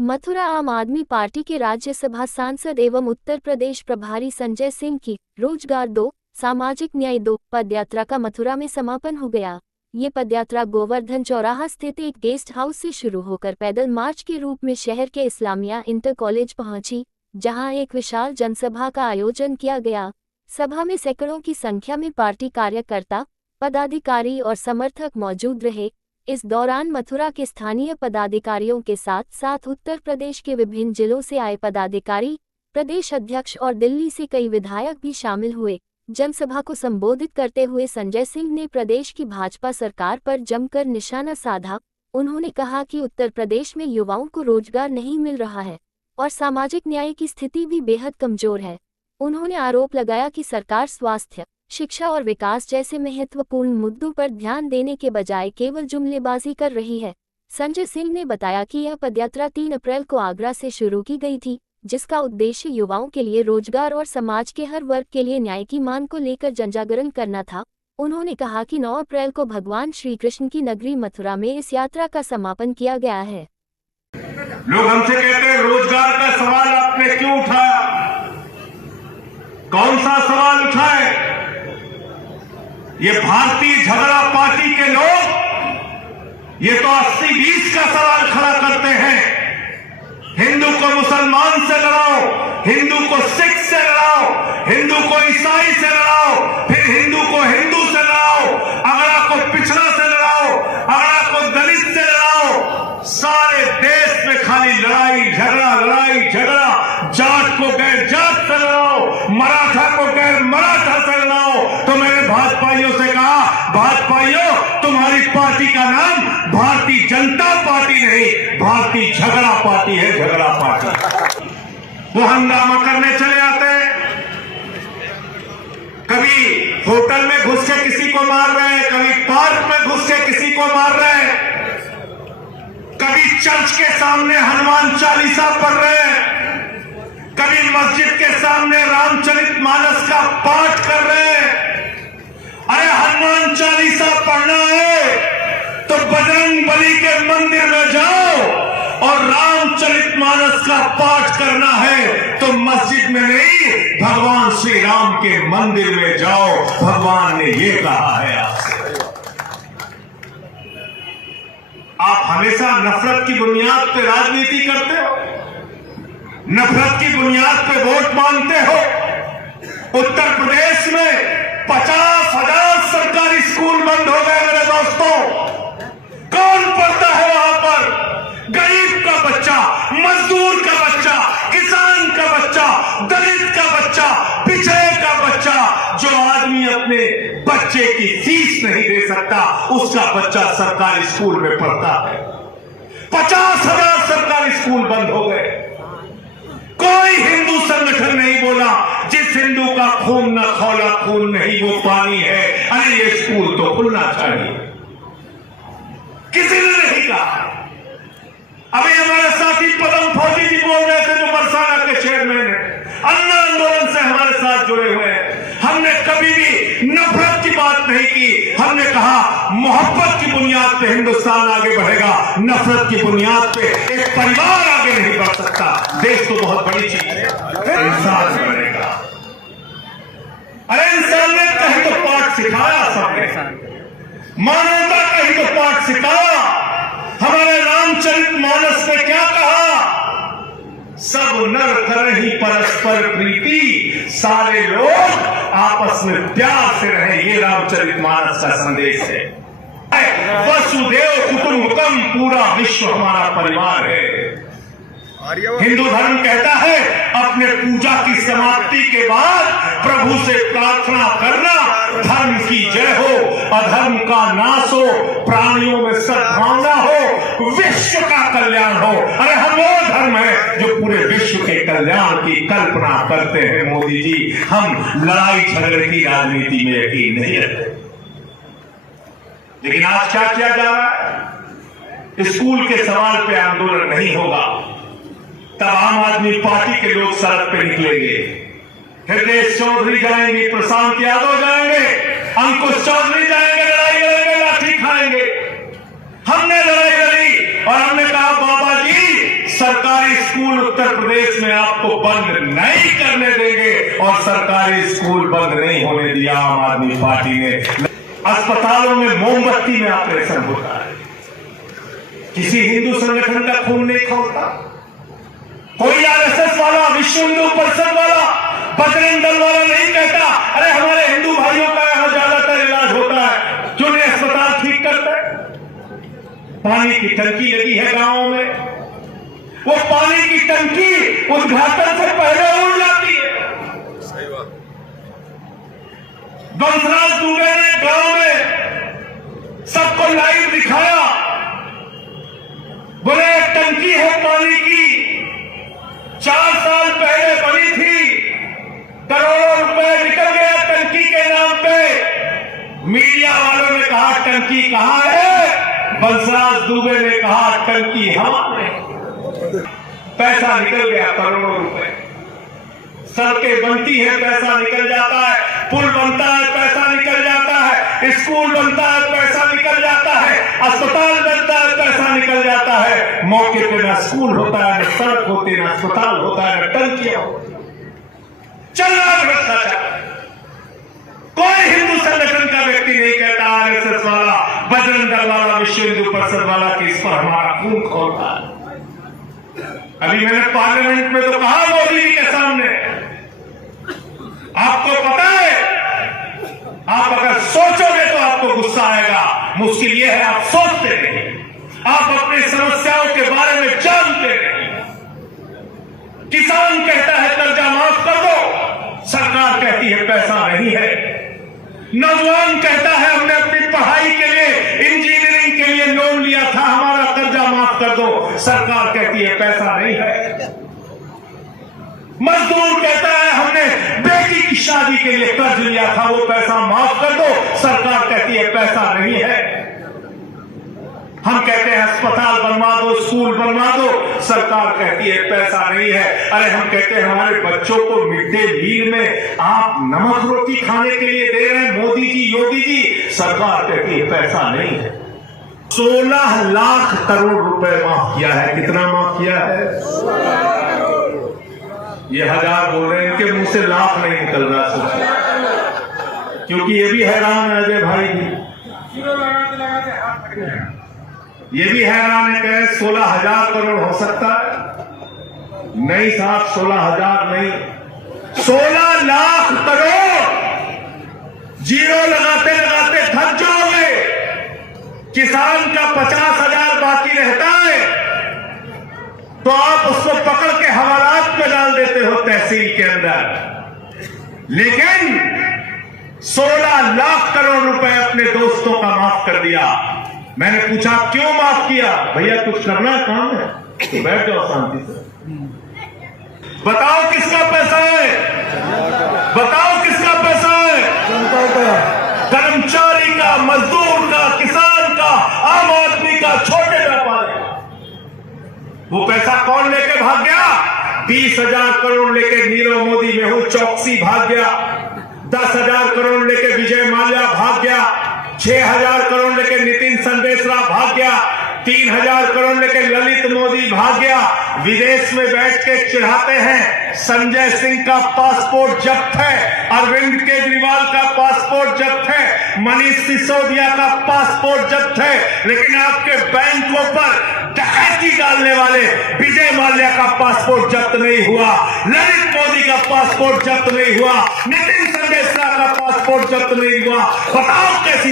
मथुरा आम आदमी पार्टी के राज्यसभा सांसद एवं उत्तर प्रदेश प्रभारी संजय सिंह की रोजगार दो, सामाजिक न्याय दो पदयात्रा का मथुरा में समापन हो गया। ये पदयात्रा गोवर्धन चौराहा स्थित एक गेस्ट हाउस से शुरू होकर पैदल मार्च के रूप में शहर के इस्लामिया इंटर कॉलेज पहुंची, जहां एक विशाल जनसभा का आयोजन किया गया। सभा में सैकड़ों की संख्या में पार्टी कार्यकर्ता, पदाधिकारी और समर्थक मौजूद रहे। इस दौरान मथुरा के स्थानीय पदाधिकारियों के साथ साथ उत्तर प्रदेश के विभिन्न जिलों से आए पदाधिकारी, प्रदेश अध्यक्ष और दिल्ली से कई विधायक भी शामिल हुए। जनसभा को संबोधित करते हुए संजय सिंह ने प्रदेश की भाजपा सरकार पर जमकर निशाना साधा। उन्होंने कहा कि उत्तर प्रदेश में युवाओं को रोजगार नहीं मिल रहा है और सामाजिक न्याय की स्थिति भी बेहद कमजोर है। उन्होंने आरोप लगाया कि सरकार स्वास्थ्य, शिक्षा और विकास जैसे महत्वपूर्ण मुद्दों पर ध्यान देने के बजाय केवल जुमलेबाजी कर रही है। संजय सिंह ने बताया कि यह पदयात्रा 3 अप्रैल को आगरा से शुरू की गई थी, जिसका उद्देश्य युवाओं के लिए रोजगार और समाज के हर वर्ग के लिए न्याय की मांग को लेकर जनजागरण करना था। उन्होंने कहा कि 9 अप्रैल को भगवान श्री कृष्ण की नगरी मथुरा में इस यात्रा का समापन किया गया है। लोग हमसे कहते हैं रोजगार का सवाल आपने क्यों उठाया? कौन सा सवाल उठाए? ये भारतीय झगड़ा पार्टी के लोग ये तो 80-20 का सवाल खड़ा करते हैं। हिंदू को मुसलमान से लड़ाओ, हिंदू को सिख से लड़ाओ, हिंदू को ईसाई से लड़ाओ, फिर हिंदू को हिंदू से लड़ाओ, अगड़ा को पिछड़ा से लड़ाओ, अगड़ा को दलित से लड़ाओ। सारे देश में खाली लड़ाई झगड़ा, जाट को गैर जाट से लड़ाओ, मराठा को गैर मराठा से लड़ाओ। तो मैंने भाजपाइयों से कहा, भाजपाइयों तुम्हारी पार्टी का नाम भारतीय जनता पार्टी नहीं, भारतीय झगड़ा पार्टी है, झगड़ा पार्टी। वो हंगामा करने चले आते हैं, कभी होटल में घुस के किसी को मार रहे हैं, कभी पार्क में घुस के किसी को मार रहे हैं, कभी चर्च के सामने हनुमान चालीसा पढ़ रहे हैं, कभी मस्जिद के सामने रामचरितमानस का पाठ कर रहे हैं। अरे हनुमान चालीसा पढ़ना है तो बजरंग बली के मंदिर में जाओ, और रामचरितमानस का पाठ करना है तो मस्जिद में नहीं, भगवान श्री राम के मंदिर में जाओ। भगवान ने ये कहा है आपसे। आप हमेशा नफरत की बुनियाद पे राजनीति करते हो, नफरत की बुनियाद पे वोट मांगते हो। उत्तर प्रदेश में 50,000 सरकारी स्कूल बंद हो गए मेरे दोस्तों। कौन पढ़ता है वहां पर? गरीब का बच्चा, मजदूर का बच्चा, किसान का बच्चा, दलित का बच्चा, पिछड़े का बच्चा। जो आदमी अपने बच्चे की फीस नहीं दे सकता, उसका बच्चा सरकारी स्कूल में पढ़ता है। 50,000 सरकारी स्कूल बंद हो गए। कोई हिंदू संगठन नहीं बोला जिस हिंदू का खून न खौला खून नहीं वो पानी है, अरे ये स्कूल तो खुलना चाहिए। किसी ने नहीं कहा। अभी हमारे साथी पदम फौजी जी बोल रहे थे, जो बरसाना के चेयरमैन है, अन्ना आंदोलन से हमारे साथ जुड़े हुए हैं। हमने कभी भी नफरत की बात नहीं की। हमने कहा मोहब्बत की बुनियाद पे हिंदुस्तान आगे बढ़ेगा, नफरत की बुनियाद पे एक परिवार आगे नहीं बढ़ सकता। देश तो बहुत बड़ी चीज है, इंसान बनेगा। अरे इंसान ने कहीं तो पाठ सिखाया, सबने मानवता कहीं तो पाठ सिखाया। हमारे रामचरितमानस ने क्या कहा? सब नर करहि परस्पर प्रीति, सारे लोग आपस में प्यार से रहे। ये रामचरितमानस का संदेश है। वसुदेव कुटुंबकम, पूरा विश्व हमारा परिवार है। हिंदू धर्म कहता है अपने पूजा की समाप्ति के बाद प्रभु से प्रार्थना करना, धर्म की जय हो, अधर्म का नाश हो, प्राणियों में सद्भावना हो, विश्व का कल्याण हो। अरे हम वो धर्म है जो पूरे विश्व के कल्याण की कल्पना करते हैं। मोदी जी, हम लड़ाई झगड़े की राजनीति में यकीन नहीं रखते। लेकिन आज क्या किया जा रहा है? स्कूल के सवाल पे आंदोलन नहीं होगा, तब आम आदमी पार्टी के लोग सड़क पे निकलेंगे। हृदय चौधरी जाएंगे, प्रशांत यादव जाएंगे, अंकुश चौधरी जाएंगे, लड़ाई लड़ेंगे, लाठी खाएंगे। हमने लड़ाई लड़ी और हमने कहा बाबा जी सरकारी स्कूल उत्तर प्रदेश में आपको बंद नहीं करने देंगे और सरकारी स्कूल बंद नहीं होने दिया आम आदमी पार्टी ने। अस्पतालों में मोमबत्ती में ऑपरेशन होता है, किसी हिंदू संगठन का खून नहीं खौलता। कोई आरएसएस वाला, विश्व हिंदू परिषद वाला, बजरंग दल वाला नहीं कहता अरे हमारे हिंदू भाइयों का यहां ज्यादातर इलाज होता है, क्यों नहीं अस्पताल ठीक करते? पानी की टंकी लगी है गांवों में, वो पानी की टंकी उद्घाटन से पहले उड़ जाती है। बंसराज दुबे ने गांव में सबको लाइव दिखाया, बोले एक टंकी है पानी की, 4 साल पहले बनी थी, करोड़ों रुपए निकल गया टंकी के नाम पे। मीडिया वालों ने कहा टंकी कहां है, बंसराज दुबे ने कहा टंकी हवा में। पैसा निकल गया करोड़ों रुपए, सड़कें बनती हैं पैसा निकल जाता है, पुल बनता है पैसा निकल जाता है, स्कूल बनता है पैसा निकल जाता है, अस्पताल बनता है पैसा निकल जाता है। मौके पे ना स्कूल होता है, ना सड़क होती है, ना अस्पताल होता है, ना टंकियां होती। चल रहा है भ्रष्टाचार। कोई हिंदू संगठन का व्यक्ति नहीं कहता, आरएसएस वाला, बजरंग दल वाला, विश्व हिंदू परिषद वाला कि इस पर हमारा खून खौलता है। अभी मैंने पार्लियामेंट में तो कहा मोदी जी के सामने, आपको पता है, आप अगर सोचोगे तो आपको गुस्सा आएगा, मुश्किल यह है आप सोचते नहीं, आप अपनी समस्याओं के बारे में जानते नहीं। किसान कहता है कर्जा माफ कर दो, सरकार कहती है पैसा नहीं है। नौजवान कहता है हमने अपनी पढ़ाई के लिए, इंजीनियरिंग के लिए लोन लिया था, हमारा कर्जा माफ कर दो, सरकार कहती है पैसा नहीं है। मजदूर कहता है हमने बेटी की शादी के लिए कर्ज लिया था, वो पैसा माफ कर दो, सरकार कहती है पैसा नहीं है। हम कहते हैं अस्पताल बनवा दो, स्कूल बनवा दो, सरकार कहती है पैसा नहीं है। अरे हम कहते हैं हमारे बच्चों को मिड डे मील में आप नमक रोटी खाने के लिए दे रहे हैं मोदी जी, योगी जी, सरकार कहती है पैसा नहीं है। 16 लाख करोड़ रुपए माफ किया है। कितना माफ किया है? ये 1000 बोल रहे हैं, इनके मुंह से लाख नहीं निकल रहा सोचिए, क्योंकि ये भी हैरान है अजय भाई जी, ये भी हैरान है कहे 16,000 करोड़ हो सकता है। नहीं साहब, 16,000 नहीं, 16 लाख करोड़। जीरो लगाते लगाते थक जाओगे। किसान का 50,000 बाकी रहता है तो आप उसको पकड़ के हवालात में डाल देते हो तहसील के अंदर, लेकिन 16 लाख करोड़ रुपए अपने दोस्तों का माफ कर दिया। मैंने पूछा क्यों माफ किया? भैया कुछ करना है काम है तो बैठ जाओ शांति से। बताओ किसका पैसा है, बताओ किसका पैसा है? कर्मचारी का, मजदूर का, किसान का, आम आदमी का, छोटे व्यापारी का। वो पैसा कौन लेके भाग गया? 20,000 करोड़ लेके नीरव मोदी, मेहुल चौकसी भाग गया। 10,000 करोड़ लेके विजय माल्या भाग गया। 6,000 करोड़ लेके नितिन संदेशरा भाग गया। 3,000 करोड़ लेके ललित मोदी भाग गया। विदेश में बैठ के चिढ़ाते हैं संजय सिंह का पासपोर्ट जब्त है, अरविंद केजरीवाल का पासपोर्ट जब्त है, मनीष सिसोदिया का पासपोर्ट जब्त है, लेकिन आपके बैंकों पर डकैती डालने वाले विजय माल्या का पासपोर्ट जब्त नहीं हुआ, ललित मोदी का पासपोर्ट जब्त नहीं हुआ, नितिन संदेशरा का पासपोर्ट जब्त नहीं हुआ। बताओ कैसी